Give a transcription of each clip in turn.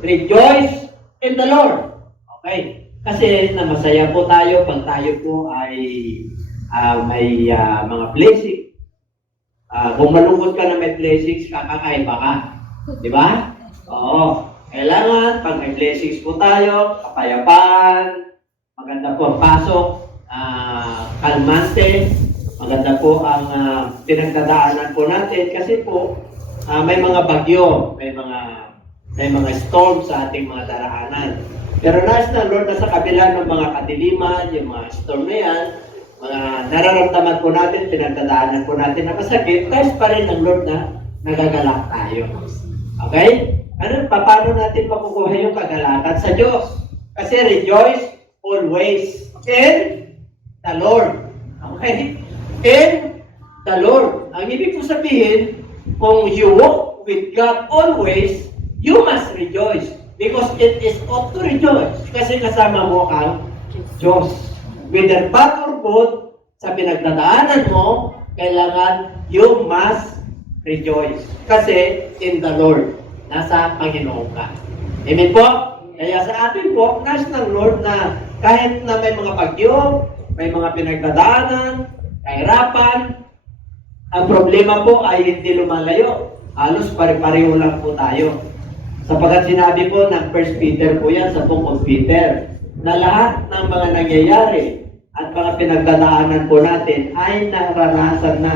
Rejoice in the Lord. Okay. Kasi na masaya po tayo pag tayo po ay may mga blessing. Kung malungkot ka na may blessings, kakakaiba ka. Di ba? Oo. Kailangan, pag may blessings po tayo, kapayapaan, maganda po ang pasok, kalmante, maganda po ang pinagdadaanan po natin kasi po may mga bagyo, may mga storm sa ating mga daraanan. Pero nais na Lord na sa kabila ng mga kadiliman, yung mga storm na yan, mga nararamdaman po natin, pinagdadaanan po natin na masakit, nais pa rin ng Lord na nagagalak tayo. Okay? Paano natin makukuha yung kagalakan sa Diyos? Kasi rejoice always in the Lord. Okay? In the Lord. Ang ibig po sabihin, kung you walk with God always, you must rejoice. Because it is ought to rejoice. Kasi kasama mo ang Diyos. Whether bad or good, sa pinagdadaanan mo, kailangan you must rejoice. Kasi in the Lord, nasa Panginoon ka. Amen po? Kaya sa atin po, nais ng Lord na kahit na may mga bagyo, may mga pinagdadaanan, kahirapan, ang problema po ay hindi lumalayo. Halos pare-pareho lang po tayo. Sapagat sinabi po ng 1 Peter po yan sa book of Peter, na lahat ng mga nangyayari at mga pinagdadaanan po natin ay naranasan na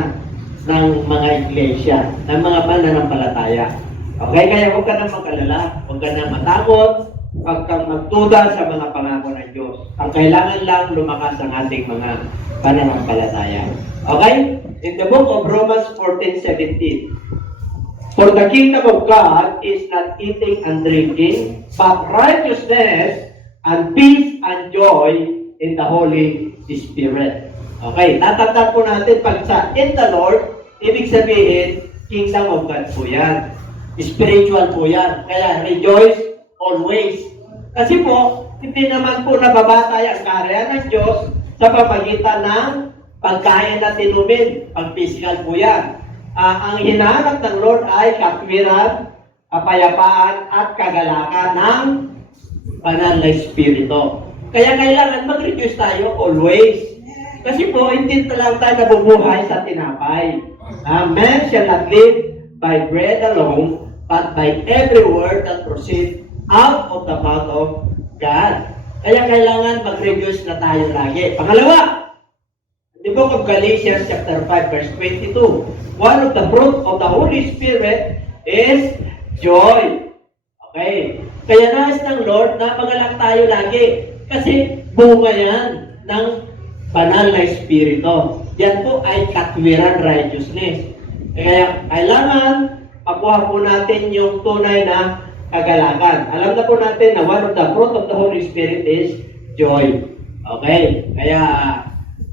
ng mga iglesia, ng mga mananampalataya. Okay, kaya huwag ka nang mag-alala, huwag ka nang matakot, huwag kang magduda sa mga pangako ng Diyos. Ang kailangan lang lumakas ang ating mga pananampalataya. Okay? In the book of Romans 14:17, for the kingdom of God is not eating and drinking, but righteousness and peace and joy in the Holy Spirit. Okay, tatandaan po natin pag sa in the Lord, ibig sabihin, kingdom of God po yan. Spiritual po yan. Kaya rejoice always. Kasi po, hindi naman po nababatay ang kaharian ng Diyos sa pamagitan ng pagkain at inumin. Pag physical po yan. Ang hinahanap ng Lord ay katwiran, kapayapaan, at kagalakan ng banal na Espiritu. Kaya kailangan mag-rejoice tayo always. Kasi po, hindi lang tayo nabubuhay sa tinapay. Man shall not live by bread alone, but by every word that proceeds out of the mouth of God. Kaya kailangan mag-rejoice na tayo lagi. Pangalawa, the book of Galatians chapter 5 verse 22. One of the fruit of the Holy Spirit is joy. Okay. Kaya nais ng Lord na magalak tayo lagi. Kasi bunga yan ng banal na Espiritu. Yan po ay katwiran, righteousness. Kaya kailangan makuha po natin yung tunay na kagalakan. Alam na po natin na one of the fruit of the Holy Spirit is joy. Okay. Kaya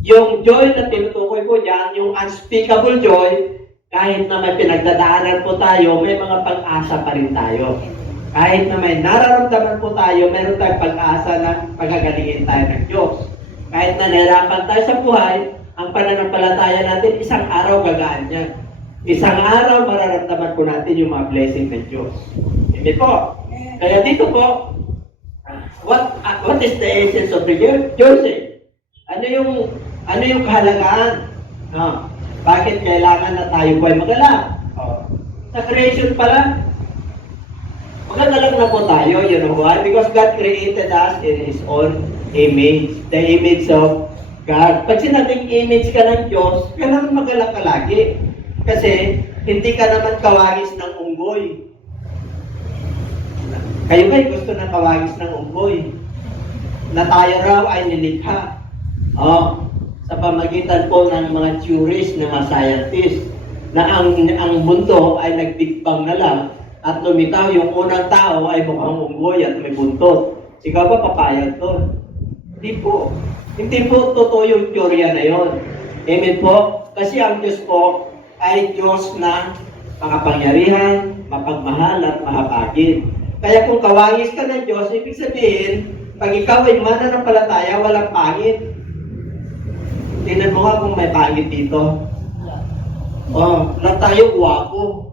yung joy na tinutukoy po dyan, yung unspeakable joy, kahit na may pinagdadaanan po tayo, may mga pag-asa pa rin tayo. Kahit na may nararamdaman po tayo, meron tayong pag-asa na pagagalingin tayo ng Diyos. Kahit na nahirapan tayo sa buhay, ang pananampalataya natin, isang araw gagaan yan. Isang araw mararamdaman po natin yung mga blessing ng Diyos. Hindi po. Kaya dito po, what is the essence of rejoicing? Ano yung kahalagaan? Bakit kailangan na tayo po ay magalak? Sa creation pala, maganda lang na po tayo, you know why? Because God created us in His own image, the image of God. Pag sinabing image ka ng Diyos, kailangan magalak ka lagi. Kasi hindi ka naman kawagis ng unggoy. Kayo ba'y gusto ng kawagis ng unggoy? Na tayo raw ay nilikha. Sa pamagitan po ng mga theories ng mga scientists na ang mundo ay nag-big-bang na lang at lumitaw yung unang tao ay mukhang unggoy at may buntot. Ikaw ba papayag to? Hindi po. Hindi po totoo yung teorya na yon. Amen po? Kasi ang Diyos po ay Diyos na makapangyarihan, mapagmahal at mahabagin. Kaya kung kawangis ka ng Diyos, ibig sabihin, pag ikaw ay mananampalataya, walang pangit. Tingnan mo nga kung may pangit dito. Lang tayo guwapo.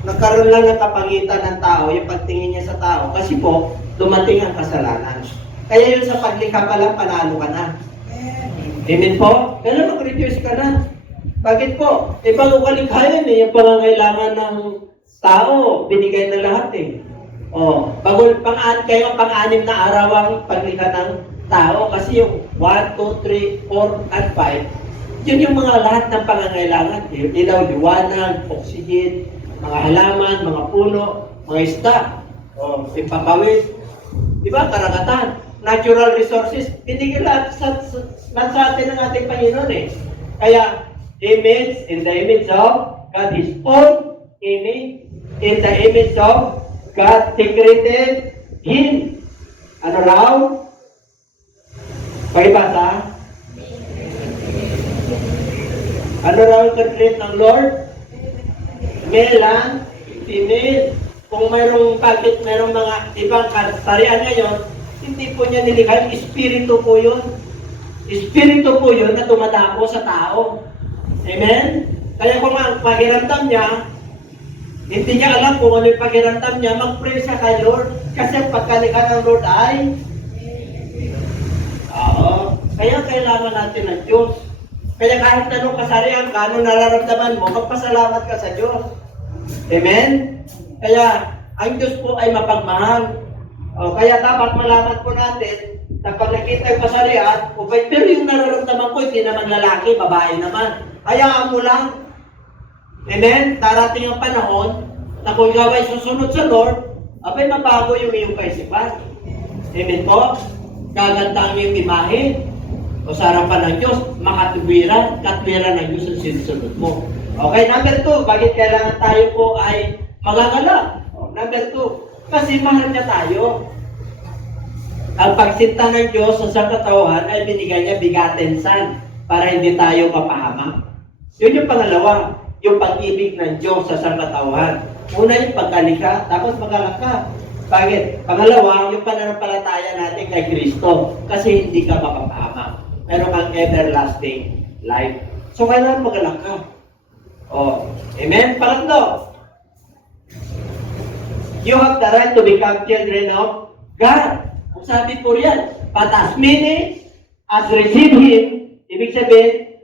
Nagkaroon lang ng kapangitan ng tao, yung pagtingin niya sa tao. Kasi po, dumating ang kasalanan. Kaya yun sa paglikha pa lang, panalo ka na. Amen po? Kaya mag-reduce ka na. Bakit po? E bago kalikhayan eh, yung pangangailangan ng tao, binigay na lahat eh. O, bago kayo pang-anim na araw ang paglikha ng tao, kasi yung 1, 2, 3, 4, and 5, yun yung mga lahat ng pangangailangan. Ilaw, liwanag, oxygen, mga halaman, mga puno, mga isda, o, ipapawid. Diba? Karagatan. Natural resources, binigay lahat sa atin ng ating Panginoon eh. Kaya, image, in the image of God, His own image, in the image of God, He created Him. Ano raw? Pakibasa? Ano raw ang create ng Lord? Male and female. Kung mayroong mga ibang kasarian ngayon, hindi po niya nilikha, espiritu po yun. Espiritu po yun na tumadako sa tao. Amen? Kaya kung ang pakiramdam niya, hindi niya alam kung ano yung pakiramdam niya, mag-pray siya kay Lord. Kasi ang pagkalikha ng Lord ay kaya kailangan natin ng Diyos. Kaya kahit anong kasarian ka, anong nararamdaman mo, magpasalamat ka sa Diyos. Amen? Kaya ang Diyos po ay mapagmahal. Kaya dapat malaman po natin na pag nakita yung kasarian, pero yung nararamdaman ko, hindi naman lalaki, babae naman. Hayaan mo lang. Amen? Darating ang panahon na kung ikaw ay susunod sa Lord, abay mabago yung iyong kaisipan. Amen po? Gaganda ang iyong imahe. O sa harapan ng Diyos, katwiran ng Diyos ang sinusunod mo. Okay, number 2, bakit kailangan tayo po ay magagalak? Number 2, kasi mahal niya tayo. Ang pagsinta ng Diyos sa sangkatauhan ay binigay niya bigatin san para hindi tayo mapahamak. Yun yung pangalawa, yung pag-ibig ng Diyos sa sangkatauhan. Una yung pagkalikha, tapos magalak ka. Bakit? Pangalawa, yung pananampalataya natin kay Kristo kasi hindi ka mapapahamak. Meron kang everlasting life. So, kailangan magalak ka. Amen? Pangatlo, you have the right to become children of God. Ang sabi po riyan, but as many as receive Him, ibig sabihin,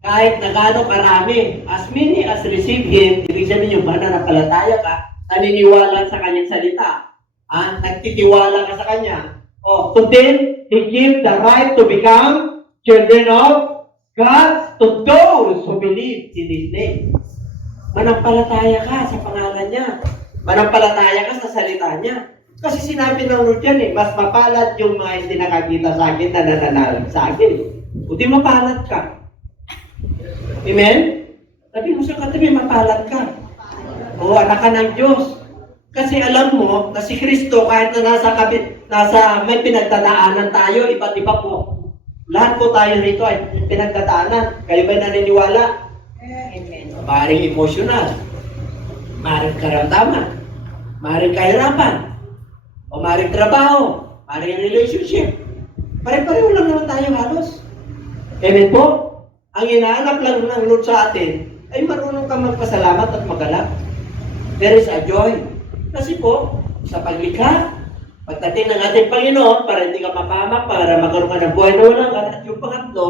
kahit na gaano karami, as many as receive Him, ibig sabihin yung mananampalataya ka, naniniwala sa Kanyang salita, nagtitiwala ka sa Kanya, to them, He gives the right to become children of God to those who believe in His name. Manampalataya ka sa pangalan niya. Manampalataya ka sa salita niya. Kasi sinabi ng Lord yan mas mapalad yung mga hindi nakakita sa akin na nananalig sa akin. O di mapalad ka. Amen? Sabi mo sa katabi, mapalad ka. Anak ka ng Diyos. Kasi alam mo, na si Kristo, kahit na nasa may pinagdadaanan tayo, iba't iba po. Lahat po tayo rito ay pinagdadaanan. Kayo ba'y naniniwala? Amen. Maaaring emosyonal, maaaring karamdaman, maaaring kahirapan, o maaaring trabaho, maaaring relationship. Pare-pareho lang naman tayo halos. Amen po? Ang inaanap lang ng Lord sa atin ay marunong kang magpasalamat at magalak. There is a joy. Kasi po, sa paglikha, pagdating ng ating Panginoon, para hindi ka mapahamak, para magkaroon ka ng buhay na walang ganun. At yung pangatlo,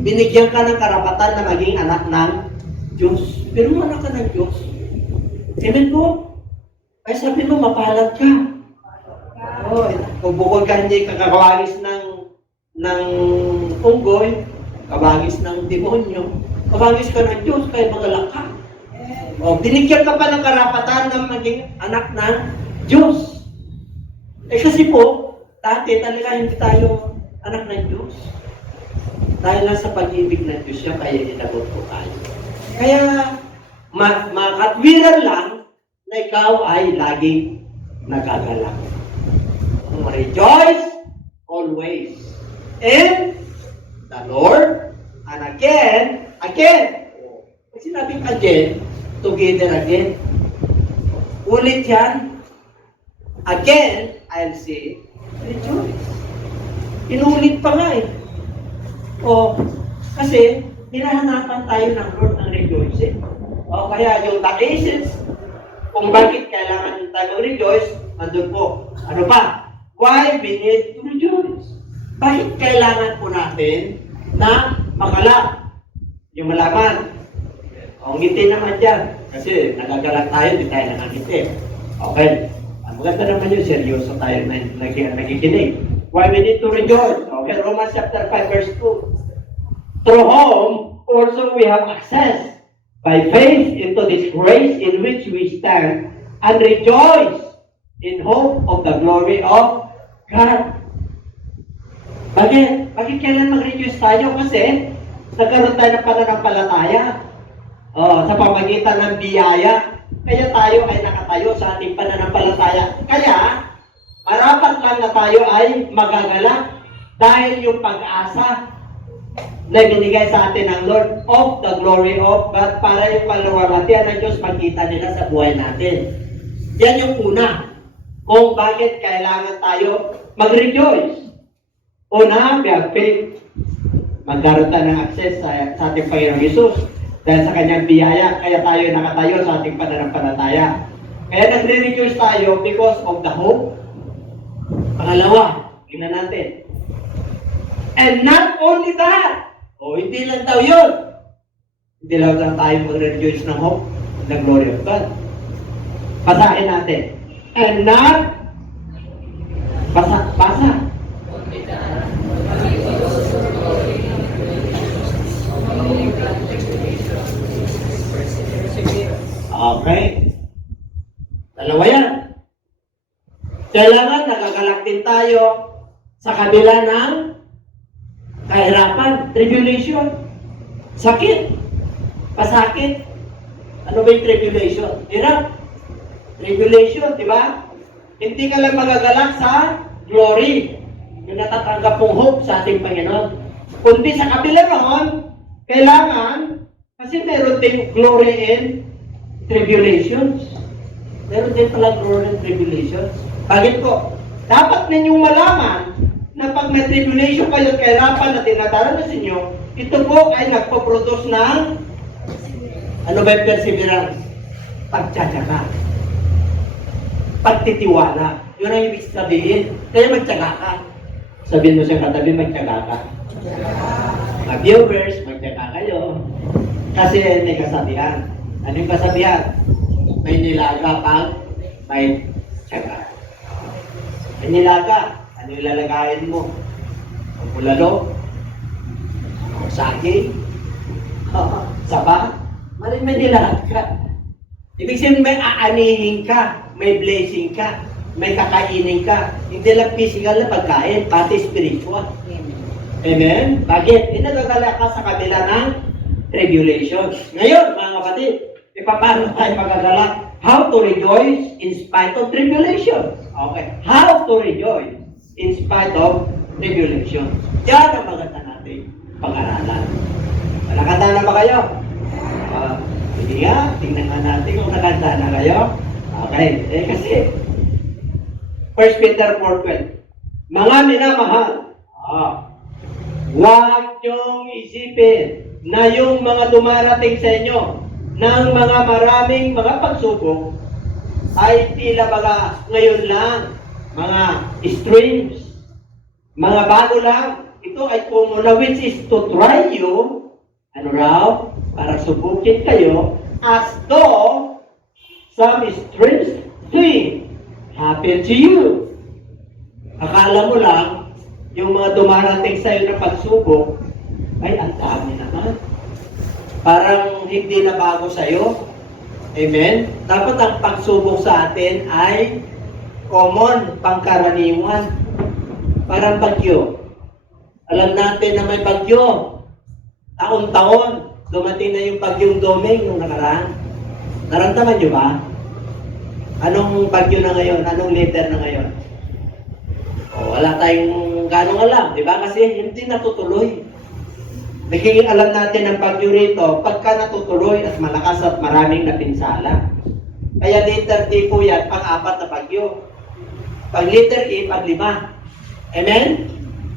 binigyan ka ng karapatan na maging anak ng Diyos. Pero anak ka ng Diyos. Amen po? Ay sabi mo, mapalad ka. Kung bukod ka hindi kakawagis ng unggoy, kawagis ng demonyo, kawagis ka ng Diyos, kaya magalak ka. Binigyan ka pa ng karapatan na maging anak ng Diyos. Kasi po, dati talaga hindi tayo anak ng Diyos. Dahil lang sa pag-ibig ng Diyos siya, kaya inabot po tayo. Kaya, makatwiran lang na ikaw ay laging nagagalak. Rejoice always in the Lord. And again, pag sinabing again, together again. Ulit yan. Again, I'll say, rejoice. Inulit pa nga eh. Kasi, hinahanapan tayo ng Lord ng rejoicing. Kaya yung the essence kung bakit kailangan tayo mag-rejoice, nandun po. Ano pa? Why we need to rejoice? Bakit kailangan po natin na magalak? Yung malaman. O ngiti naman dyan. Kasi nagagalak tayo, di tayo nakangiti. Okay. Maganda naman yun, seryoso tayo na nakikinig. Why we need to rejoice? Okay, Romans chapter 5 verse 2. Through whom also we have access by faith into this grace in which we stand and rejoice in hope of the glory of God. Bakit? Bakit kailan mag-rejoice tayo? Kasi nagkaroon tayo ng pananampalataya. Sa pamagitan ng biyaya. Kaya tayo ay nakatayo sa ating pananampalataya. Kaya, marapat lang na tayo ay magagalak dahil yung pag-asa na binigay sa atin ng Lord of the glory of God para yung paluwalhatian ng Diyos makita nila sa buhay natin. Yan yung una kung bakit kailangan tayo mag-rejoice. Una, we have faith. Magkaroon tayo ng access sa ating Panginoong Jesus. Dahil sa kanyang biyaya, kaya tayo nakatayo sa ating pananampalataya. Kaya nagre-rejoice tayo because of the hope. Pangalawa, tingnan natin. And not only that, hindi lang daw yun. Hindi lang tayo magre-rejoice ng hope, ng glory of God. Basahin natin. And not, basa. Okay. Dalawa yan. Kailangan nagagalak din tayo sa kabila ng kahirapan, tribulation, sakit, pasakit. Ano ba yung tribulation? Hirap. Tribulation, di ba? Hindi ka lang magagalak sa glory. Yung natatanggap mong hope sa ating Panginoon. Kundi sa kabila noon, kailangan, kasi meron din glory in tribulations. Meron din pala glory in tribulations. Bakit po? Dapat ninyong malaman na pag may tribulation kayo at kahirapan na dinadaranas ninyo, ito po ay nagpo-produce ng ano ba yung perseverance? Pagtsatsaga. Pagtitiwala. Yun ang ibig sabihin. Kaya magtsaga ka. Sabihin mo sa katabi, magtsaga ka. Mga viewers, magtsaga kayo. Kasi may kasabihan. Ano yung kasabihan? May nilaga pag may tsaga. May nilaga. Ano yung lalagayin mo? Ang bulalo? Ang saging? Saba? Maring may nilaga. Ibig sabihin may aanihin ka, may blessing ka, may kakainin ka. Hindi lang physical na pagkain, pati spiritual. Amen? Bakit? Nagagala ka sa kabila ng tribulation. Ngayon, mga kapatid, paano tayo magagalak? How to rejoice in spite of tribulation. Okay. How to rejoice in spite of tribulation. Yan ang maganda natin pag-aralan. Nakanda na ba kayo? Sige nga, tingnan nga natin kung nakanda na kayo. Okay. Kasi 1 Peter 4:12. Mga minamahal, huwag niyong isipin na yung mga dumarating sa inyo ng mga maraming mga pagsubok ay tila baga ngayon lang, mga streams, mga bago lang. Ito ay kumuna which is to try you, ano raw, para subukin kayo, as though some strange thing happened to you. Akala mo lang, yung mga dumarating sa iyo na pagsubok, ay ang dami naman. Parang hindi na bago sa iyo. Amen? Dapat ang pagsubok sa atin ay common, pangkaraniwan. Parang bagyo. Alam natin na may bagyo. Taon-taon, dumating na yung bagyong Doming nung nakaraan. Naramdaman nyo ba? Anong bagyo na ngayon? Anong letter na ngayon? Wala tayong ganong alam, di ba? Kasi hindi natutuloy. Nagiging alam natin ang bagyo rito pagka natutuloy at malakas at maraming napinsala. Kaya letter D po yan, pang-apat na bagyo. Pag letter E, pang-5. Amen?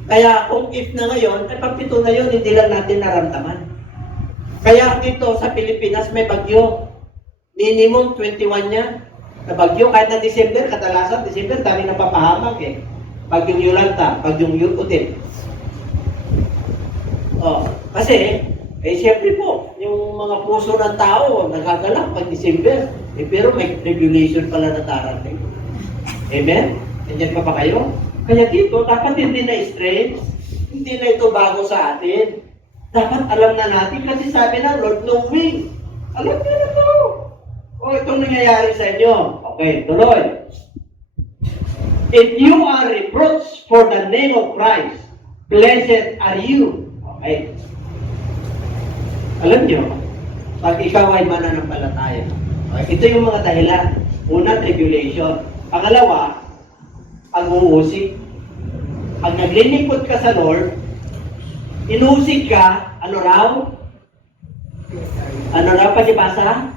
Kaya kung if na ngayon, ay pang-7 na yun, hindi lang natin naramdaman. Kaya dito sa Pilipinas may bagyo. Minimum 21 yan. Na bagyo, kahit na December, kadalasan December, dami napapahamak eh. Bagyong Yolanda, bagyong Utit. Oh, kasi, siyempre po, yung mga puso ng tao, nagagalak pag December. Pero may regulation pala na darating. Amen? Nandiyan pa ba kayo? Kaya dito, dapat hindi na strange. Hindi na ito bago sa atin. Dapat alam na natin kasi sabi na, Lord knowing. Alam niyo na ito. O, itong nangyayari sa inyo. Okay, tuloy. If you are reproached for the name of Christ, blessed are you. Okay. Alam niyo, pag ikaw ay mananampalataya, okay, ito yung mga dahilan. Una, tribulation. Pangalawa, pag-uusig. Pag naglilingkod ka sa Lord, inuusig ka, ano raw? Ano raw palibasa?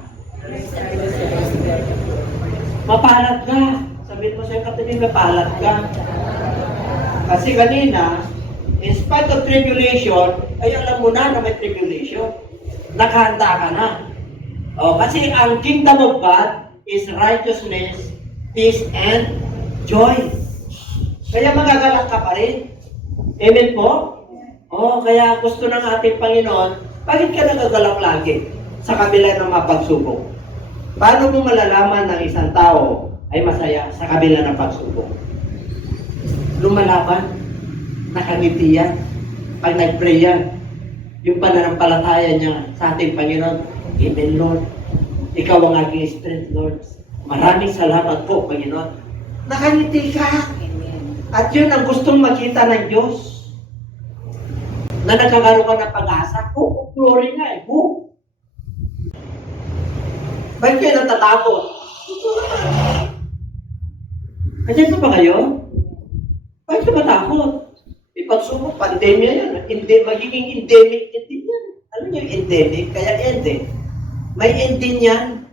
Mapalad ka. Sabihin mo sa katabi, mapalad ka. Kasi kanina, in spite of tribulation, ay alam mo na may tribulation. Nakahanda ka na. O, kasi ang kingdom of God is righteousness, peace, and joy. Kaya magagalak ka pa rin. Amen po? O, kaya gusto ng ating Panginoon, bakit ka nagagalak lagi sa kabila ng mga pagsubok? Paano mo malalaman ng isang tao ay masaya sa kabila ng pagsubok? Lumalaban, nakangiti yan, pag nag-pray yan, yung pananampalataya niya sa ating Panginoon, Amen, Lord. Ikaw ang aking strength, Lord. Maraming salamat po, Panginoon. Nakangiti ka. At yun ang gustong makita ng Diyos. Na nagkakaroon ka ng pag-asa. Glory nga eh. Bakit kayo natatakot? Kasi ba kayo? Bakit ka matakot? Ipagsubok, pandemya yan. Magiging endemic din yan. Alam niyo yung endemic? Kaya ending. May ending yan.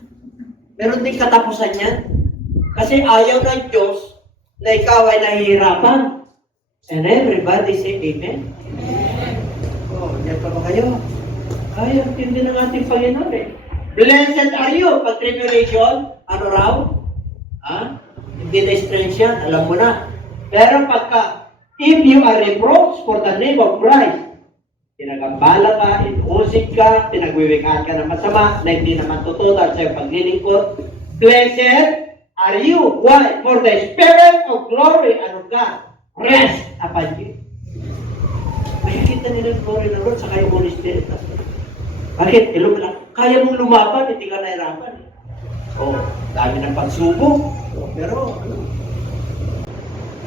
Meron din katapusan yan. Kasi ayaw ng Diyos na ikaw ay nahihirapan. And everybody say Amen. Amen. Oh, yan pa ba kayo? Ay, ang tindi ng ating Panginoon eh. Blessed are you, pag tribulation, ano raw? Ha? Hindi na strange yan, alam mo na. Pero pagka, if you are reproached for the name of Christ, pinagambala ka, inuusig ka, pinagwiwikaan ka ng masama, na hindi naman totoo dahil sa'yo paglilingkod, blessed are you. Why? For the Spirit of glory, ano ka? Rest upon you. Makikita nila yung glory ng Lord sa kayo Holy Spirit. Bakit? Kaya mong lumaban, hindi ka nahirapan. O, dami ng pagsubok. Pero,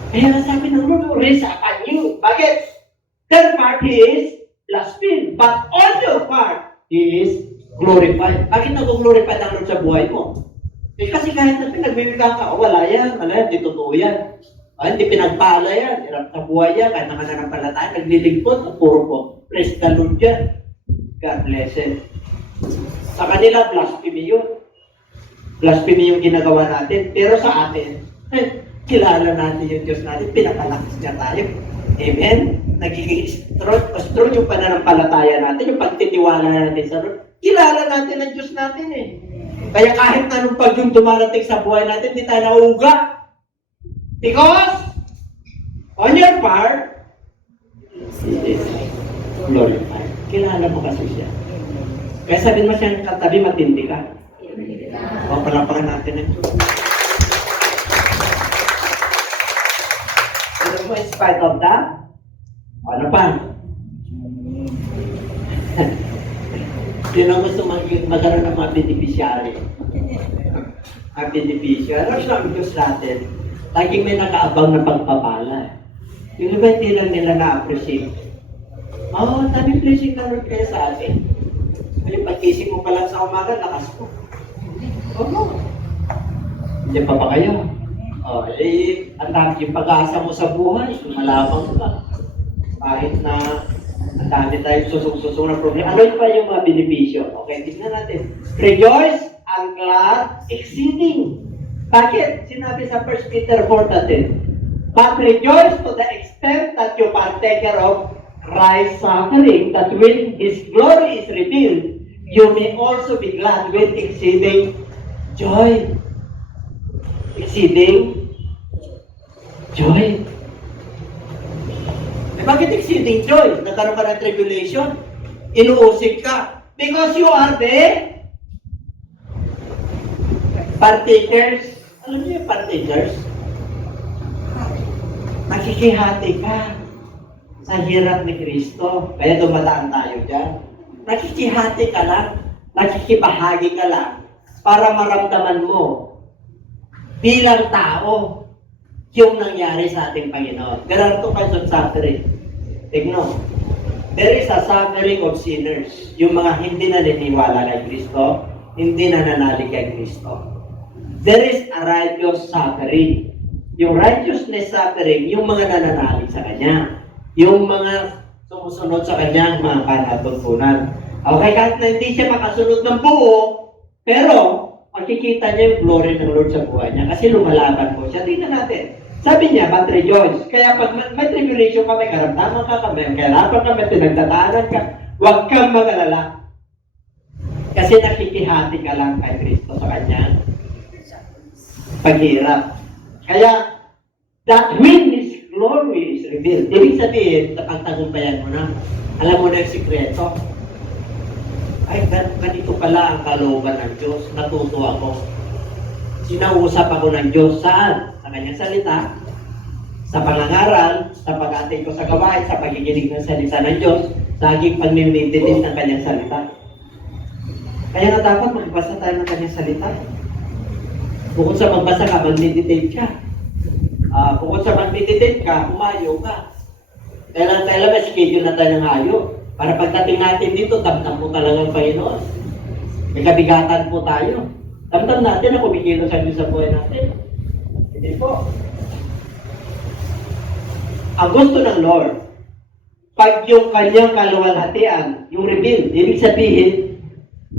kaya nasabi ng Lord, rest upon you. Bakit? Third part, He is blasphemed. But on your part, He is glorified. Bakit nag-glorify ng Lord sa buhay mo? Kasi kahit na pinagbibigyan ka, wala yan, di totoo yan. Hindi pinagpala yan, hirap sa buhay yan, kahit naman na ng palataya, naglilingkod, puro po, praise the Lord yan. God bless it. Sa kanila, blasphemy yun. Blasphemy yung ginagawa natin. Pero sa atin, kilala natin yung Diyos natin, pinapalakas niya tayo. Amen? Nagiging strong yung pananampalataya natin, yung pagtitiwala natin sa Lord. Kilala natin ang Diyos natin eh. Kaya kahit anong pagyong dumarating sa buhay natin, hindi tayo nauuga. Because, on your part, it is glorified. Kilala mo kasi siya. Kaya sabihin mo siya, katabi, matindi ka. O, palapakan natin ito. Ano mo, in spite of that, ano pa? Sino gusto magkaroon ng mga beneficiary? Ang beneficiary. Ano siya ang Diyos natin? Laging may nakaabang na pagpapala. Yung iba hindi lang nila na-appreciate. Dami blessing na Lord kayo sa atin. Yung pag-isip mo pa lang sa umaga, lakas mo. Hindi pa ba kayo? Ang dami yung pag-asa mo sa buhay, malabang ka. Kahit na ang dami tayong susung-susung na problema. Ano pa yung mga benepisyo? Okay, tignan natin. Rejoice and glad exceeding. Bakit? Sinabi sa 1 Peter 4:10. But rejoice to the extent that you partaker of Christ's suffering, that when His glory is revealed, you may also be glad with exceeding joy. exceeding joy. Bakit exceeding joy? Nagkaroon ka ng tribulation? Inuusig ka? Because you are the partakers. Alam niyo yung partakers? Nakikihati ka sa hirap ni Kristo. Kaya dumadaan tayo dyan. Nakikihati ka lang. Nakikibahagi ka lang para maramdaman mo bilang tao yung nangyari sa ating Panginoon. There are two kinds of suffering. Tignan. There is a suffering of sinners. Yung mga hindi naniniwala kay Kristo, hindi nananalig kay Kristo. There is a righteous suffering. Yung righteousness suffering, yung mga nananalig sa Kanya. Yung mga sumusunod sa Kanyang mga panatuntunan. Okay, kahit na hindi siya makasunod ng buo, pero makikita niya yung glory ng Lord sa buhay niya kasi lumalaban po siya. Tingnan natin. Sabi niya, but rejoice. Kaya pag may tribulation ka, may karamdaman ka, may kailangan ka, may pinagdadaanan ka, huwag kang mag-alala. Kasi nakikihati ka lang kay Kristo sa Kanya paghirap. Kaya, that when His glory is revealed, ibig sabihin, napagtagumpayan mo na, alam mo na yung sikreto. Ay, ganito pala ang kalooban ng Diyos. Natuto ako. Sinausap ako ng Diyos. Saan? Sa Kanyang salita, sa pangangaral, sa pag-atay ko sa gawain, sa pagiginig ng salita ng Diyos, sa aking pag-maintain ng Kanyang salita. Kaya na dapat magbasa tayo ng Kanyang salita. Bukod sa magbasa ka, mag-meditate ka. Bukod sa mag-meditate ka, umayo ka. Kailan may schedule na tayo ng ayo. Para pagdating natin dito, damdam mo talaga ang Panginoon. May kabigatan po tayo. Damdam natin na kumikilos sa Diyos sa buhay natin. Hindi po. Ang gusto ng Lord, pag yung kanyang kaluwalhatian, yung reveal, ibig sabihin,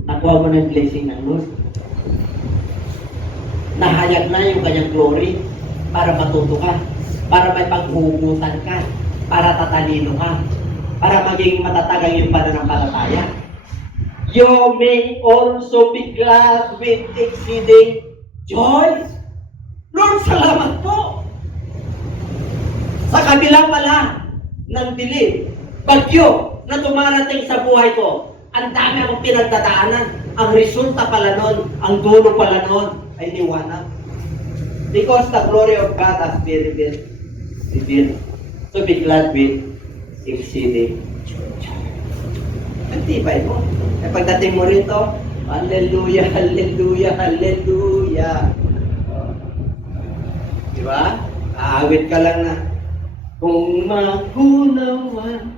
nakuha mo ng blessing ng Lord. Nahayag na yung kanyang glory para matuto ka, para may paghuhugutan ka, para tatalino ka, para maging matatagang yung pananampalataya. You may also be glad with exceeding joy. Lord, salamat po. Sa kabila pala ng dilim, bagyo na dumarating sa buhay ko, ang dami akong pinagdadaanan. Ang resulta pala nun, ang dulo pala nun, ay liwanag. Because the glory of God has been revealed. So be glad with exceeding joy. Ang tibay mo. E pagdating mo rito, hallelujah, hallelujah, hallelujah. Diba? Aawit ka lang na, kung magunawan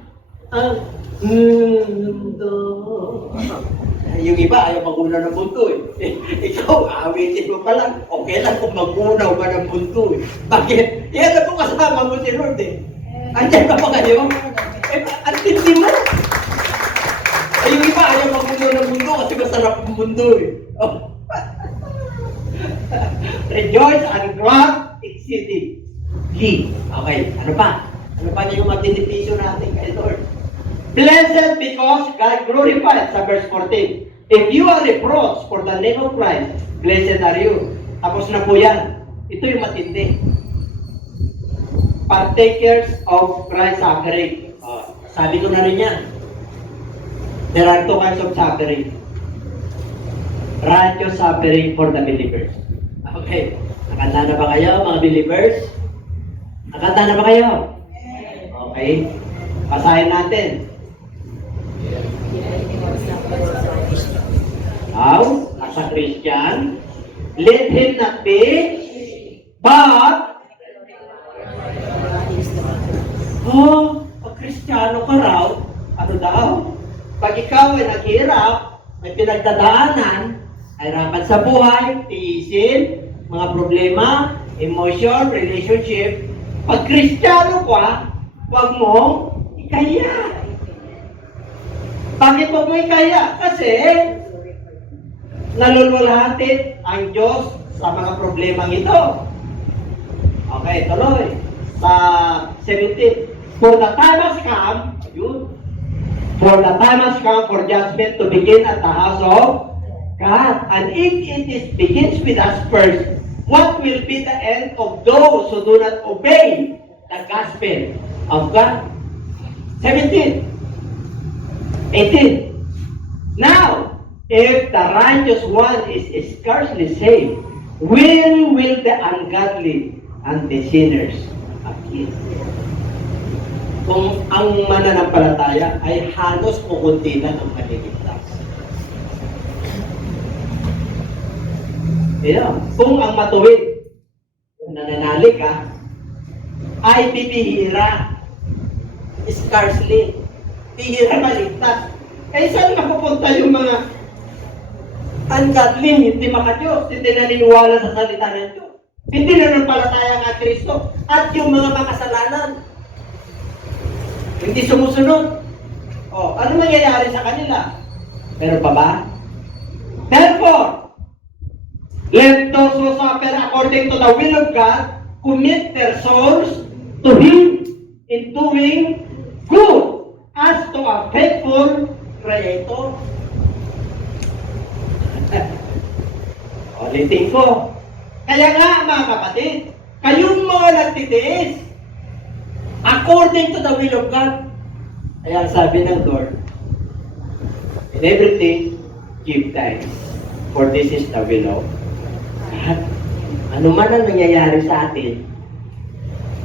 ang mundo. Yung iba, ayaw magunaw ng mundo eh. Ikaw, aawitin mo pa lang. Okay lang kung magunaw ka ng mundo eh. Bakit? Yan na po kasama mo si Lord eh. Andiyan na pa kayo? Ang tindi mo. Yung iba, ayaw magunaw ng mundo kasi masarap ang mundo eh. Oh. Rejoice and grant exceeding. Okay, ano pa? Ano pa yung mabinipisyo natin kay Lord? Blessed because God glorified sa verse 14. If you are reproached for the name of Christ, blessed are you. Tapos na po yan. Ito yung matindi. Partakers of Christ's suffering. Sabi ko na rin yan. There are two kinds of suffering. Righteous suffering for the believers. Okay. Nakanda na ba kayo, mga believers? Nakanda na ba kayo? Okay. Pasahin natin. Now, as a Christian, let him not be, but, pag Kristiyano ka raw, ano daw? Pag ikaw ay naghirap, may pinagdadaanan, ay hirapan sa buhay, tiisin, mga problema, emotion, relationship, pag Kristiyano ka, huwag mong ikaya. Bakit huwag mo ikaya? Kasi, nalululhatin ang Diyos sa mga problemang ito. Okay, tuloy. Sa 17. For the time has come, yun. For the time has come for judgment to begin at the house of God. And if it begins with us first, what will be the end of those who do not obey the gospel of God? 17. 18. Now, if the righteous one is scarcely saved, where will the ungodly and the sinners appear? Kung ang mananampalataya ay halos kukunti lang ang maliligtas. Kung ang matuwid, kung nananalig ka, ay bibihira, scarcely, bihira maligtas. Eh, saan mapupunta yung mga ungodly, hindi makadiyos, hindi naniniwala sa salita ng Diyos, hindi nananampalataya nga Kristo, at yung mga makasalanan, hindi sumusunod. Ano mangyayari sa kanila? Meron pa ba? Therefore, let those who suffer according to the will of God commit their souls to Him in doing good as to a faithful Creator. Ulitin ko. Kaya nga mga kapatid, kayong mga nagtitiis according to the will of God. Kaya sabi ng Lord, in everything, give thanks, for this is the will of God. Ano man ang nangyayari sa atin,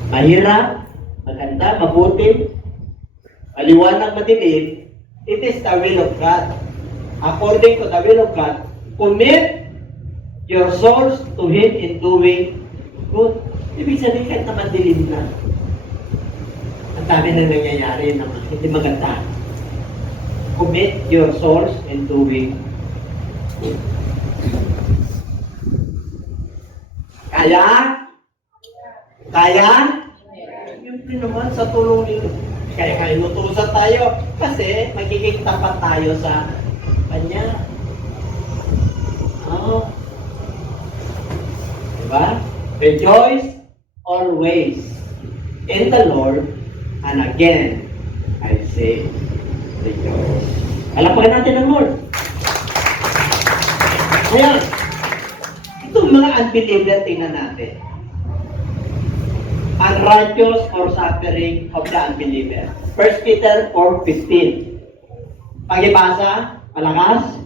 mahirap, maganda, mabuti, maliwanag, madilim, it is the will of God. According to the will of God, commit your souls to Him in doing good. Ibig sabihin kahit naman dilim na. Ang dami na nangyayari naman, hindi maganda. Commit your souls in doing good. Kaya? Kaya? Yun din naman sa tulong nila. Kaya inutusan tayo kasi magiging tapat tayo sa Kanya. Diba? Rejoice always in the Lord, and again, I say, rejoice. Alapakan natin ang Lord. Ayan. Itong mga unbeliever, tingnan natin. Unrighteous or suffering of the unbeliever. 1 Peter 4:15. Pagibasa, malakas.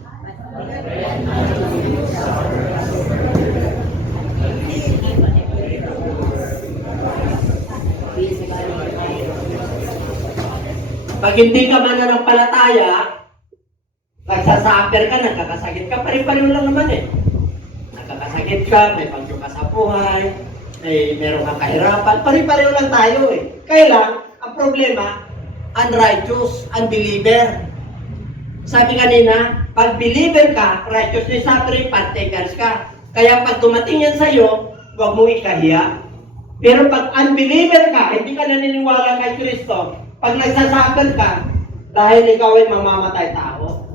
Pag hindi ka mananampalataya, nagsasuffer ka, nagkakasakit ka, pare-pareho lang naman eh. Nagkakasakit ka, may pagyo ka sa buhay, may meron kang kahirapan, pare-pareho lang tayo eh. Kaya lang, ang problema, unrighteous, unbeliever. Sabi kanina, pag believer ka, righteous na suffering, partakers ka. Kaya pag dumating yan sa'yo, huwag mo ikahiya. Pero pag unbeliever ka, hindi ka naniniwala kay Kristo, pag nagsasuffer ka, dahil ikaw ay mamamatay tao.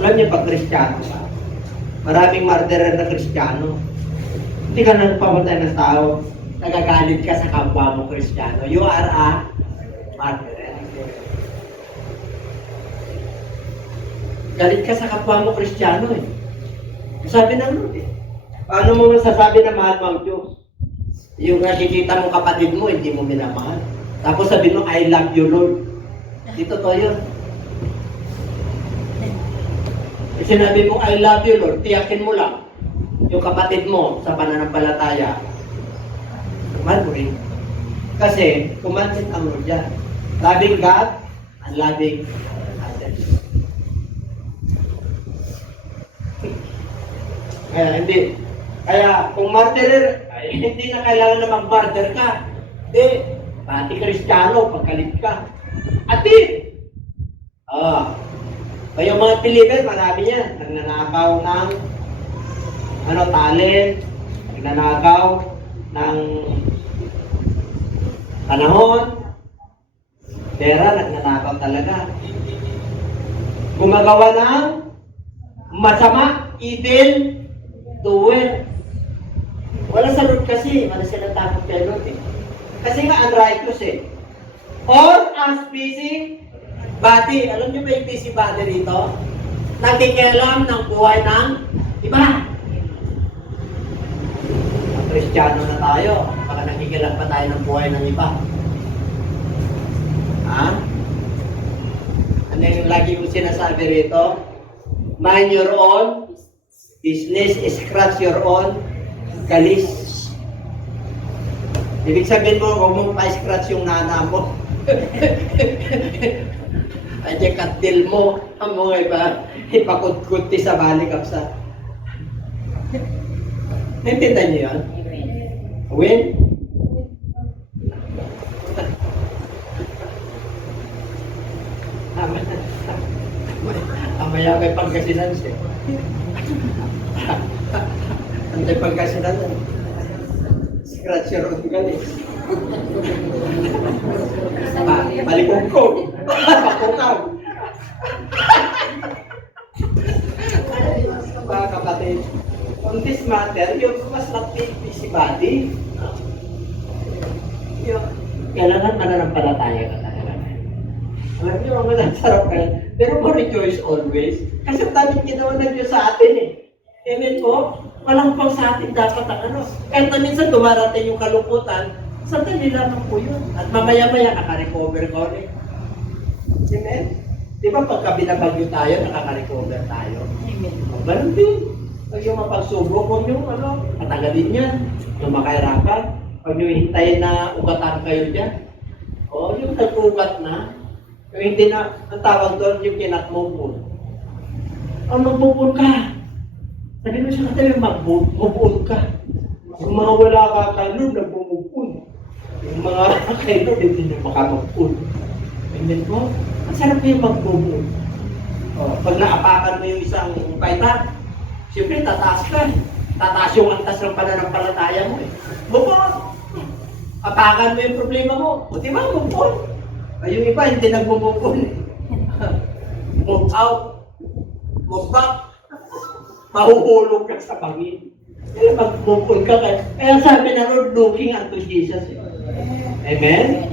Alam niyo, pag Kristiyano ka, maraming martyrer na Kristiyano. Hindi ka nagpamatay ng tao, nagagalit ka sa kapwa mo Kristiyano. You are a martyrer. Galit ka sa kapwa mo Kristiyano eh. Sabi ng Lord eh. Paano mo masasabi na mahal mo ang Diyos? Yung nakikita mo kapatid mo, hindi mo minamahal. Tapos sabi mo, I love you Lord. Dito to yun. Sinabi mo, I love you Lord, tiyakin mo lang. Yung kapatid mo sa pananampalataya, mahal mo rin. Kasi, commandment ang Lord yan. Loving God and loving others. Kaya kung martyrer, ay hindi na kailangan na mag-martyr ka. Hindi, pati Kristiyano, pagkalit ka. Ati! Kaya mga believer, marami yan. Nagnanakaw ng talent, nagnanakaw ng panahon, pera, nagnanakaw talaga. Gumagawa ng masama, evil, doer. Wala sa Lord kasi, wala sila takot kay Lord eh. Kasi nga unrighteous eh. Or as busy body. Alam niyo ba yung busy body dito? Nakikialam ng buhay ng iba. Kristiyano na tayo. Baka nakikilag pa tayo ng buhay ng iba. Ha? Ano yung lagi mo sinasabi rito? Mind your own business, scratch your own galis. Ibig sabihin mo, huwag mo pa-scratch yung nana mo. Ay, katil mo. Ang mga iba, ipakut-kuti sa balik kapsa. Naintindihan niyo yan? Win? Amaya kay pagkasinan siya. Antay pagkasinan. Scratch your own galis. Balikong ko. Pakungaw. Mga kapatid, on this matter, yung mas si body, yung kailangan mananampalataya ka talaga. Alam niyo, ang sarap kayo. Pero mo rejoice always. Kasi daming ginawa ng Diyos sa atin eh. Amen po? Walang pang sa atin dapat ang ano. Kahit na minsan dumarating yung kalungkutan, sandali lamang po yun. At mamaya-maya nakarecover ka ulit. Amen? Di ba pagka binabagyo tayo, nakaka-recover tayo? Amen. Ganun din. Pag yung mapagsubok, huwag yung patagalin yan. Yung makahirapan. Pag yung hintayin na ugatan kayo dyan. O, yung nag-ugat na, yung hindi na, ang tawag doon, yung kinakmupon. O, magbubun ka. Sabi mo siya katabi, magbubun ka. Yung mga wala kakalun, nagbubun. Yung mga kakalun, hindi na makamagpun. Amen po? Ang sarap yung magbubun. O, pag naapakan mo yung isang paita, siyempre tataas ka. Tataas yung antas ng pananampalataya mo eh. Bubun! Apakan mo yung problema mo. O di ba, bubun? Yung iba, hindi nagbubun eh. Move out. Move back. Mahuhulog ka sa bangin. Kaya magbubun ka. Kaya sabi na Lord, looking unto Jesus. Amen?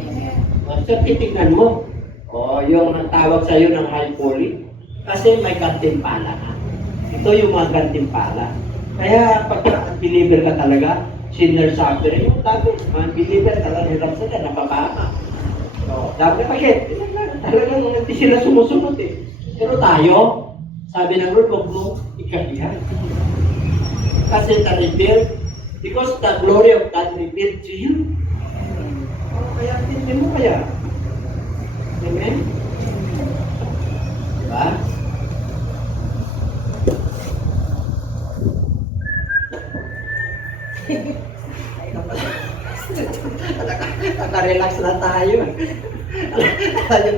So, titignan mo. O, yung tawag sa'yo ng high calling. Kasi may gantimpala ka. Ito yung mga gantimpala. Kaya pag believer ka talaga, sinner suffering, yung dami, mga believer talaga, hirap sila, napapama. So, dami bakit? Talagang hindi sila sumusunod eh. Pero tayo, sabi ng Lord, huwag mo ikalihan. Kasi na-revealed, because the glory of God revealed to you. Kaya hindi mo kaya. Amen? Diba? Naka-relax na tayo. Alam niyo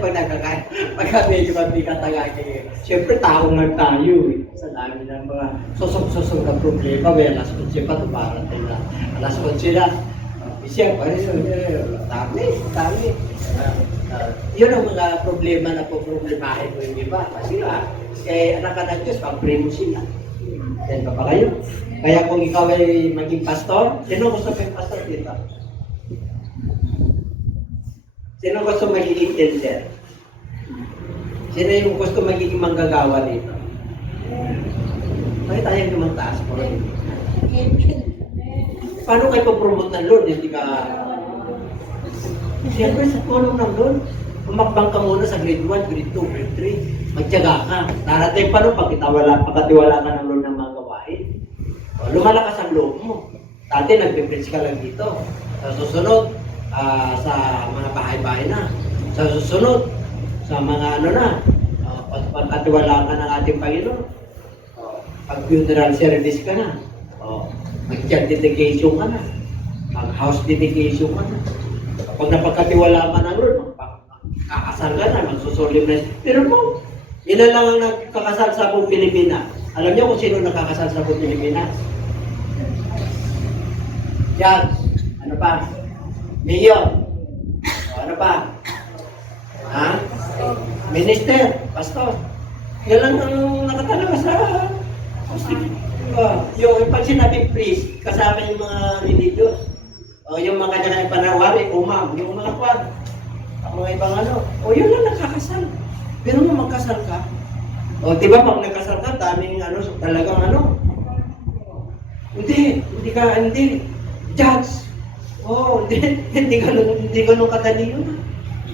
pagka medyo mabigat ang aking, siyempre taong lang tayo eh. Sa dami ng mga susok-susok na problema, may alas 11 pa, tumarating na. Alas 11 na. Siya, dami. Yun ang mga problema na problemahin mo yung iba. Kasi kay anak ka ng Diyos, pag-pray mo sila. Yan pa kayo? Kaya kung ikaw ay maging pastor, sino gusto maging pastor dito? Sino gusto magiging elder? Sino yung gusto magiging manggagawa dito? Bakit tayo yung taas po? Paano kayo pag-promote ng Lord? Hindi ka... Siyempre sa tulong ng Lord, umakbang ka muna sa grade 1, grade 2, grade 3. Magtiyaga ka. Darating pa no, pagkatiwala ka ng Lord ng mga gawain. Lumalakas ang loob mo. Dati nagpe-preach ka lang dito. Sa susunod, sa mga bahay-bahay na. Sa susunod, sa mga pagkatiwala ka ng ating Panginoon. Pag-funeral service ka na. Mag-church dedication ka na. Mag-house dedication ka na. Pag napagkatiwala ka ng Lord, kakasal ka na, magsusolemnize. Pero kung ilan lang ang nagkakasal sa buong Pilipinas. Alam niyo kung sino nakakasal sa buong Pilipinas? Yan. Ano pa? Mayor. Ano pa? Ha? Minister. Pastor. Yan lang ang nakatalaga sa yung pag sinabing priest, kasama yung mga religious. Yung mga kanya-kanya panawari, umam, yung mga kwan. Mga ibang yun lang nakakasal. Pero nung magkasal ka, diba pag nagkasal ka, daming talagang hindi. Judge! Oh, hindi ganun kadali yun.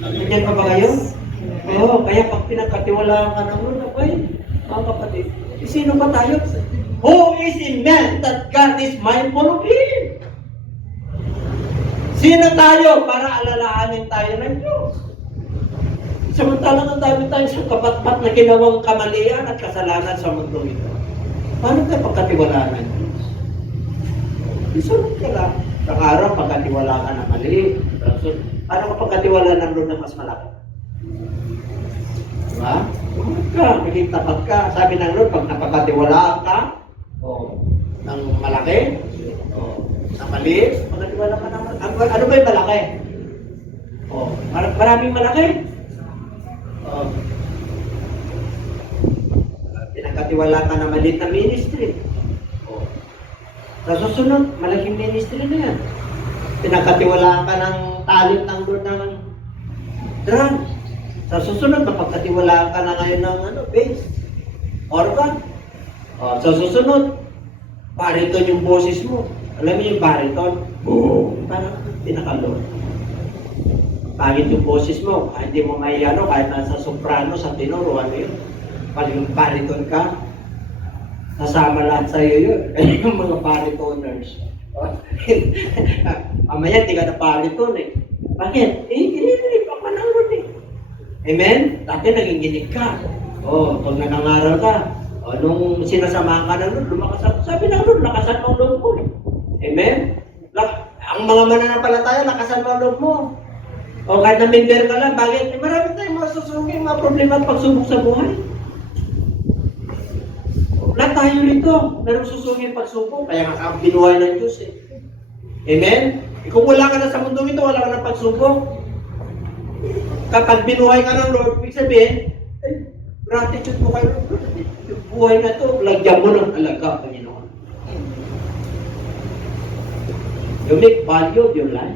Ganyan pa ba kayo? Oo, kaya pag pinagkatiwalaan ka ng Lord, okay, mga kapatid, sino ba tayo? Who is in man that God is mindful of him? Sino tayo para alalahanin tayo ng Diyos? Samantalang ang dami tayo sa kapat-pat na ginawang kamalian at kasalanan sa mundo ito. Paano tayo pagkatiwalaan ng Diyos? Isunod ka lang. Sa araw, pagkatiwala ka na mali. Paano ka pagkatiwala ng Lord na mas malaki? Diba? Tumat ka, maging tapat ka. Sabi ng Lord, pag napagkatiwalaan ka, ng malaki, ng maliit, pagkatiwala ka naman. Ano ba yung malaki? Maraming malaki. Pinagkatiwala ka na maliit na ministry. Sa susunod, malaking ministry na yan. Pinagkatiwalaan ka ng talent ng Lord ng drum. Sa susunod, mapagkatiwalaan ka na ngayon ng bass, organ. Sa susunod, bariton yung boses mo. Alam mo yung bariton? Parang pinaka-Lord. Pangit yung boses mo, hindi mo may kahit nasa soprano, sa tenor, o ano yun. Pag yung bariton ka, nasama lahat sa'yo yun. Kaya yung mga baritoners. Mamaya, hindi ka na bariton eh. Bakit? Ininig pa ng Lord eh. Amen? Dati naginginig ka. Pag nanangaral ka, nung sinasamahan ka ng Lord, lumakas ako. Sabi ng Lord, lakasan mo ang loob mo eh. Amen? Ang mga mananampalataya, lakasan mo ang loob mo. Kahit na-member ka lang, bakit? Marami tayong mga susungin, mga problema at pagsubok sa buhay. Lahat tayo rito, meron susungin pagsubok, kaya nga binuhay ng Diyos eh. Amen? Kung wala ka na sa mundo ito, wala ka na pagsubok. Kapag binuhay ka ng Lord, ibig sabihin, gratitude mo kayo, yung buhay na ito, lagyan mo ng alaga, Panginoon. You make value of your life.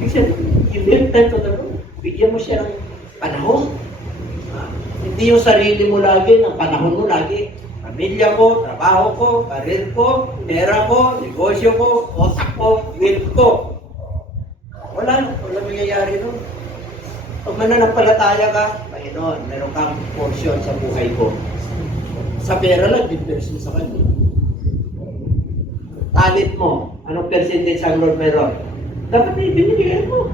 Ibig sabihin, you make time to the Lord. Bigyan mo siya ng panahon. Hindi yung sarili mo lagi, ng panahon mo lagi. Pamilya ko, trabaho ko, karir ko, pera ko, negosyo ko, otak ko, will ko. Wala mangyayari nun. Pag mananampalataya ka, Panginoon, meron kang portion sa buhay ko. Sa pera lang, din-percent mo sa kanya. Talent mo, anong percentage ang Lord meron? Dapat na ibinigay mo.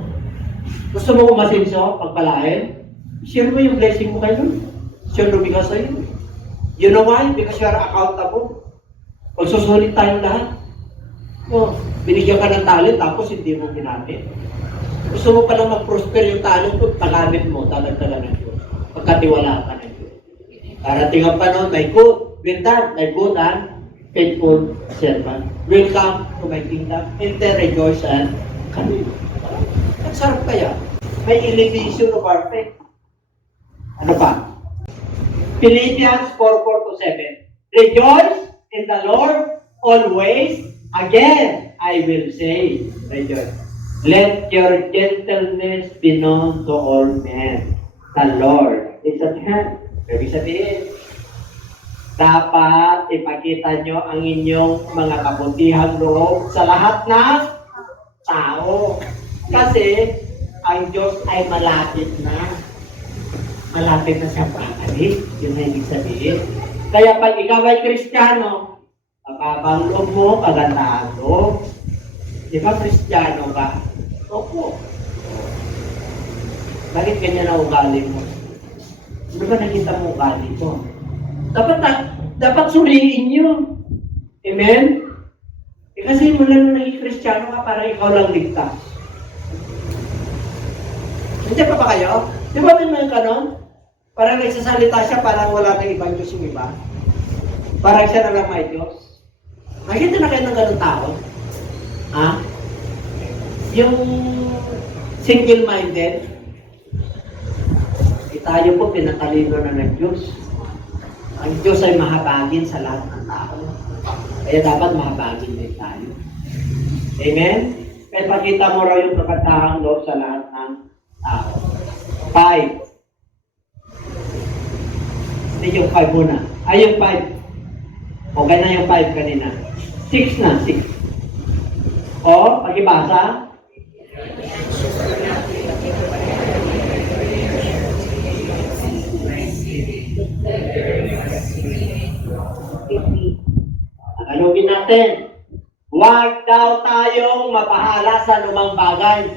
Gusto mo umasinso, pagpalain? Share mo yung blessing mo kayo. Share lumika sa'yo. You know why? Because you are accountable. Kung susulit tayong lahat. Binigyan ka ng talent tapos hindi mo ginamit. Gusto mo palang mag-prosper yung talent ko, tagamit mo, dadagdagan ng Diyos. Pagkatiwalaan ka ng Diyos. Darating ang panahon, my good, with that, my good and faithful servant. Welcome to my kingdom. Enter, rejoice, and come. Ang sarap kaya. May elevation of our faith. Ano pa? Philippians 4:4-7. Rejoice in the Lord always. Again, I will say, rejoice. Let your gentleness be known to all men. The Lord is at hand. Ibig sabihin, dapat ipakita nyo ang inyong mga kabutihang loob sa lahat ng tao. Kasi, ang Diyos ay malapit na. Malapit na siya babalik. Yun na ibig sabihin. Kaya pag ikaw ay Kristiyano, mababang loob mo, kagandahan loob. Di ba Kristiyano ka? Opo. Bakit ganyan ang ugali mo? Ano ba nakita mo ugali mo? Dapat suriin nyo. Amen? Kasi mula nung naging Kristiyano ka, parang ikaw lang ligtas. Hindi pa ba kayo? Di ba may mga kanon? Parang nagsasalita siya, parang wala nang ibang Diyos yung iba. Parang siya na lang may Diyos. Nakita na kayo ng ganun tao? Yung single-minded, tayo po pinatalino na ng Diyos. Ang Diyos ay mahabagin sa lahat ng tao. Kaya dapat mahabagin din tayo. Amen? Kaya pakita mo raw yung kapatahang loob sa lahat ng tao. 5. Hindi yung 5 muna. Ay, yung 5. Okay na yung 5 kanina. 6 na, 6. O, pakibasa. Alugin natin. Huwag daw tayong mapahala sa lumang bagay.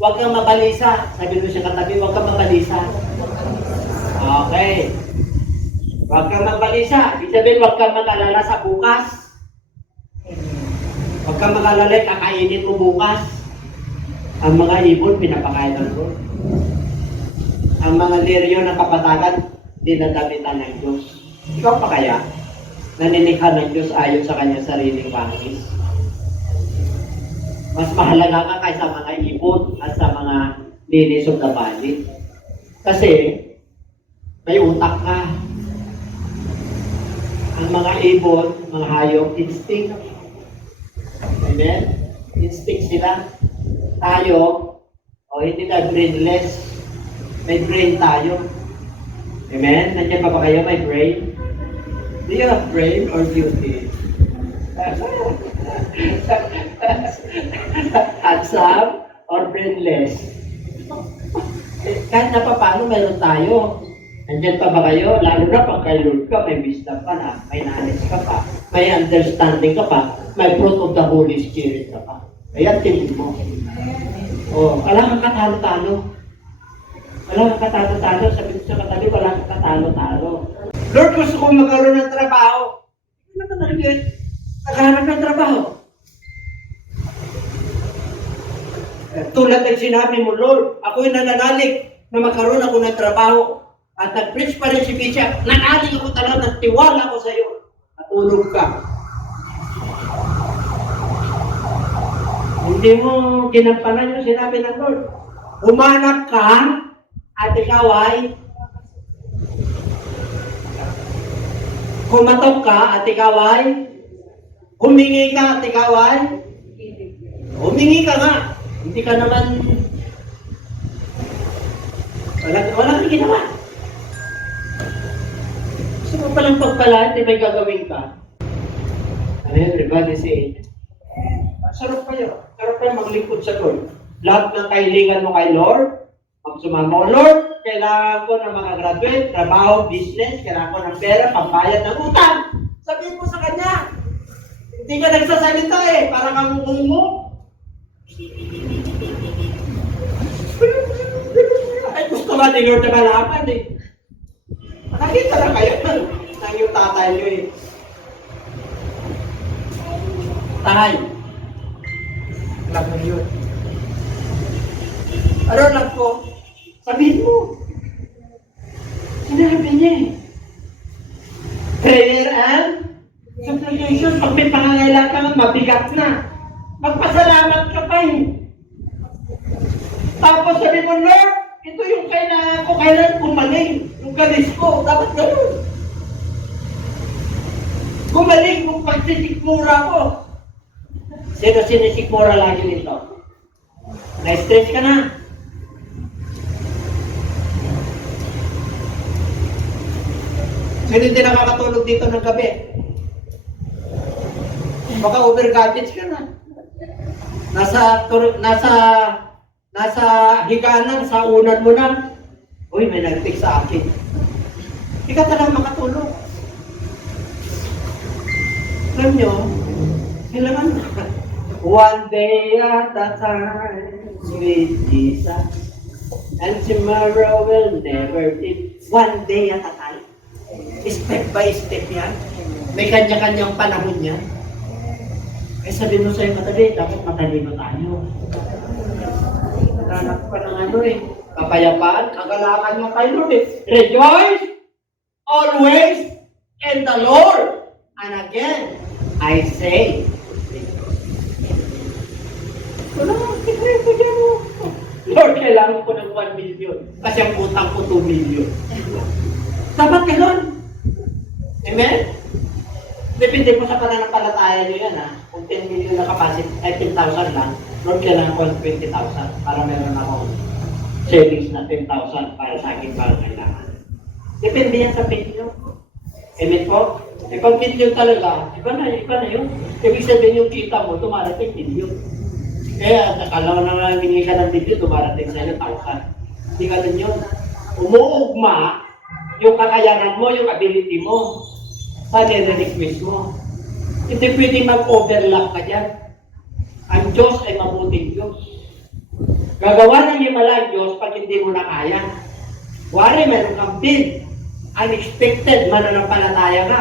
Huwag kang mabalisa. Sabi mo siya katabi, huwag kang mabalisa. Okay. Huwag kang mabalisa. Ibig sabihin, huwag kang mag-alala sa bukas. Huwag kang mag-alala, kakainin mo bukas. Ang mga ibon, pinapakain ng Lord. Ang mga liryo ng kapatagan, dinadamitan ng Diyos. Ikaw pa kaya? Naninikha ng Diyos ayon sa kanyang sariling wangis. Mas mahalaga ka kaysa mga ibon at sa mga linis of the valley. Kasi, may utak ka. Ang mga ibon, mga hayop, instinct. Amen? Instinct sila. Tayo, hindi na brainless. May brain tayo. Amen? Nandiyan pa ba kayo? May brain? Do you have brain or beauty? Handsome or brainless? Kahit na pa paano meron tayo. Nandiyan pa ba kayo? Lalo na pag kay Lord ka, may wisdom ka na, may knowledge ka pa, may understanding ka pa, may fruit of the Holy Spirit ka pa. Ayan, tingin mo. Wala kang katalo-talo. Wala kang katalo-talo. Sabi ko sa katabi, wala kang katalo-talo. Lord, gusto kong magkaroon ng trabaho. Ano naman narinig? Naghahanap ng trabaho. Tulad ng sinabi mo, Lord, ako'y nananalig na magkaroon ako ng trabaho. At nag-preach pa rin si Bishop, nanalig ako talaga, nagtiwala ko sa iyo. Natulog ka. Hindi mo ginampanan yung sinabi ng Lord. Humanap ka, at ikaw ay kumatok ka, at ikaw ay humingi ka, at ikaw ay humingi ka nga. Hindi ka naman wala kang ginawa. Gusto mo palang pagpalaan, di may gagawin ka. Ano yun, everybody say, sarap kayo. Sarap kayo maglingkod sa Lord. Lahat ng kahilingan mo kay Lord, magsumama ko, Lord, kailangan ko ng mga graduate, trabaho, business, kailangan ko ng pera, pambayad ng utang. Sabihin mo sa Kanya. Hindi ka nagsasalita para kang mungo. Ay, gusto ba ni Lord na malaman Nakita na kayo ng yung tatay nyo Tahay. Alam mo yun. Ano lang po? Sabihin mo. Sinabi niya Prayer and supplication. Pag may pangangailangan, mabigat na. Magpasalamat ka pa Tapos sabi mo, Lord, ito yung kailangan ko, kailan gumaling. Yung galis ko, dapat gano'n. Gumaling kung pagsisikmura ko. Sino sinisikmura lagi nito? Na-stress ka na. Sino hindi nakakatulog dito ng gabi? Baka over gadgets ka na. Nasa higanan, sa unan mo na. Uy, may nag-text sa akin. Hindi ka talaga makatulog. Alam nyo, kailangan one day at a time with Jesus. And tomorrow will never be. One day at a time. Step by step yan. May kanya-kanyang panahon yan. Sabi mo sa'yo katabi, dapat matalino tayo. Naghanap pa ng kapayapaan, kagalakan mo kay Lord Rejoice always in the Lord. And again, I say, Lord, kailangan ko ng 1 million kasi ang utang ko 2 million. Dapat kay Lord. Amen? Depende po sa pananampalataya nyo yan Kung 10 million na capacity, ay 10,000 lang, Lord, kailangan ko ng 20,000 para meron akong savings na 10,000 para sa aking pangangailangan. Depende yan sa faith nyo. Amen po? Pag million talaga, iba na yun. Ibig sabihin yung kita mo, tumarating million. Kaya, nakalaw na nga humingi ka ng video, dumarating sa'yo, tauhan. Hindi ka nun yun. Umuugma yung kakayanan mo, yung ability mo sa nire-request mo. Hindi pwede mag-overlap ka dyan. Ang Diyos ay mabuting Diyos. Gagawa ng himala ang Diyos pag hindi mo na kaya. Wari, meron kang big, unexpected, mananampalataya ka.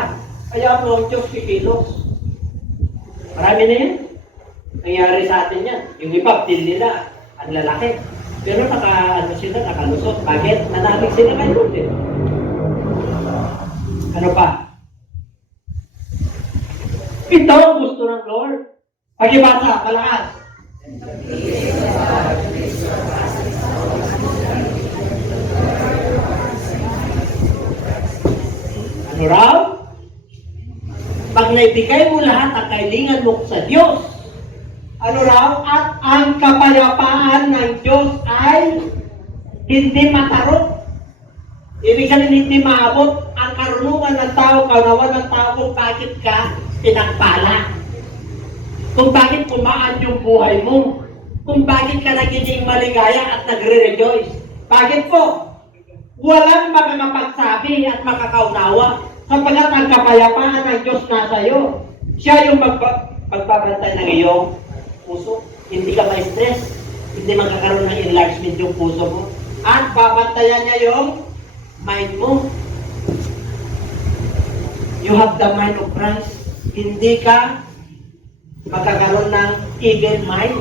Kaya mo ang Diyos kikilos. Marami na yan. Nangyari sa atin yan. Yung iba, feel nila, ang lalaki. Pero nakalusot. Bakit? Nanamig sila kay Lord eh. Ano pa? Ito ang gusto ng Lord. Pag-ibasa, malakas. Ano raw? Pag naibigay mo lahat ang kailangan mo sa Diyos, ano raw? At ang kapayapaan ng Diyos ay hindi matarot. Ibig sabihin hindi maabot ang karunungan ng tao, kaunawan ng tao kung bakit ka pinagpala. Kung bakit kumaan yung buhay mo. Kung bakit ka nagiging maligaya at nagre-rejoice. Bakit po? Walang makakapagsabi at makakaunawa sapagkat ang kapayapaan ng Diyos nasa iyo. Siya yung magbabantay ng iyong puso. Hindi ka ma-stress. Hindi magkakaroon ng enlargement yung puso mo. At babantayan niya yung mind mo. You have the mind of Christ. Hindi ka magkakaroon ng evil mind.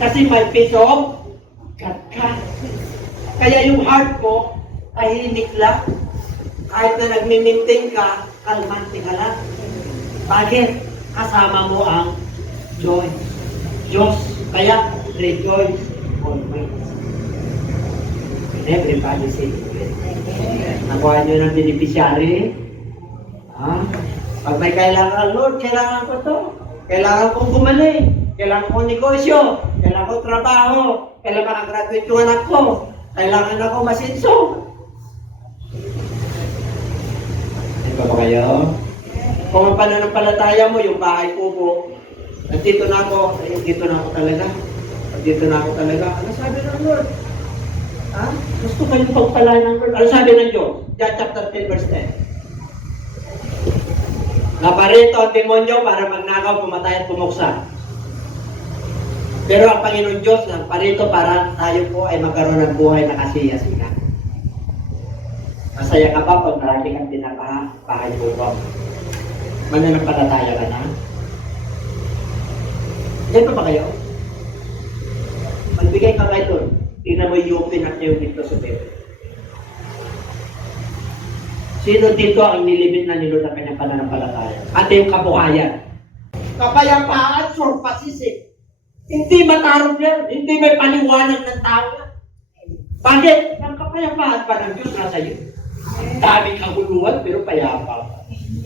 Kasi may peace of God ka. Kaya yung heart mo, tahimik lang. Kahit na nagmi-maintain ka, kalmante ka lang. Bakit? Kasama mo ang joy. Diyos. Kaya, rejoice always. And everybody say, nakuha nyo ng beneficiary. Ha? Pag may kailangan, Lord, kailangan ko to. Kailangan kong gumaling. Kailangan kong negosyo. Kailangan kong trabaho. Kailangan makagraduate yung anak ko. Kailangan ako masinso. Ay ba kayo? Kung ang pananampalataya mo, yung bahay kubo, nandito na ako, dito na ako talaga. Nandito na ako talaga. Ano sabi ng Lord? Ha? Gusto kayo pagpala ng Lord. Ano sabi ng Diyos? John chapter 10 verse 10. Naparito ang demonyo para magnakaw, pumatay at pumuksa. Pero ang Panginoon Diyos, naparito para tayo po ay magkaroon ng buhay na kasiya-siya. Masaya ka ba pag marami kang bahay mo? Mananampalataya ka na? Yan pa ba kayo? Magbigay ka kayo. Tingnan mo yung pinakyaw dito sa Bebe. Sino dito ang nilibit na nilo ng kanyang pananampalataya? At yung kabuhayan. Kapayapaan, surpasisig. Hindi matarong yan. Hindi may paliwanag ng tao yan. Bakit? Ang kapayapaan pa ng Diyos nasa iyo. Daming kaguluhan, pero payapa.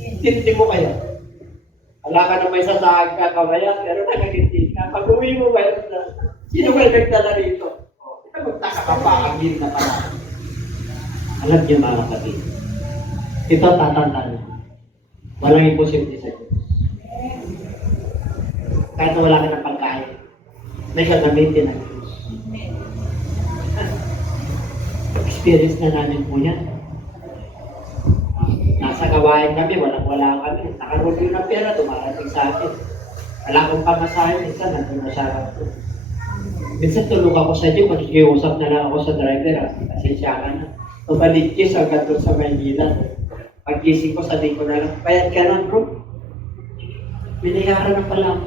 Hindi mo kaya. Wala ka na may sasahag ka kamaya, pero nagaginti ka. Pag uwi mo, sino ba nagdala rito? Ito magtaka ka pa, ang na pala. Alam niyo mga kapatid. Ito tatandaan. Walang imposible sa Diyos. Kahit na wala ka ng pagkain, may gagamitin ng Diyos. Experience na namin po yan. Nasa gawain kami, wala kami. Nakaroon yun ng pera, tumarating sa akin. Wala akong pamasahin, minsan nandun na siya ako. Minsan tulog ako sa Diyos, mag-iusap na lang ako sa driver. Kasi siya ka na. Tumaligkis agad doon sa Maynila. Pag-gising ko, sabihin ko na lang, bayad ka na bro. Binayaran na pala ako.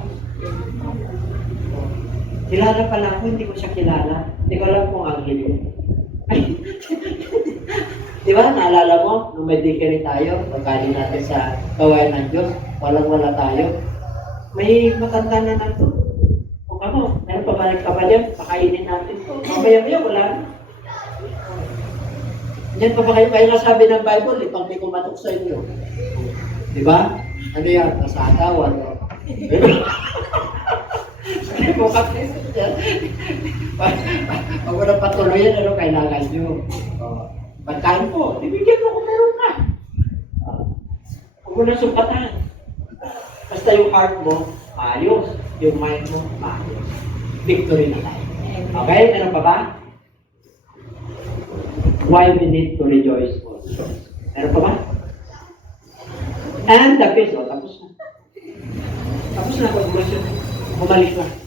Kilala pala ako, hindi ko siya kilala. Hindi ko alam kung anghel yun. Di ba, naalala mo, nung may dikiri tayo, pagkaling natin sa gawain ng Diyos, walang-wala tayo. May matanda na nato. Kung ano, meron pa balik ka pa dyan, pakainin natin to. Mamaya-maya, wala na. Yan pa ba kayo? Kaya nga sabi ng Bible, ipang may kumatok sa inyo. Di ba? Ano yan? Nasa agawan. Sabi mo kasi yan. Pag walang patuloy yan, ano kailangan nyo? Pagkain po, ibigyan mo kung meron ka. Huwag mo na sumpatan. Basta yung heart mo, ayos. yung mind mo, maayos. Victory na tayo. Okay? Meron pa ba? Why we need to rejoice also. Meron pa ba? And the peace, tapos na. Tapos na, conclusion. Bumalik na.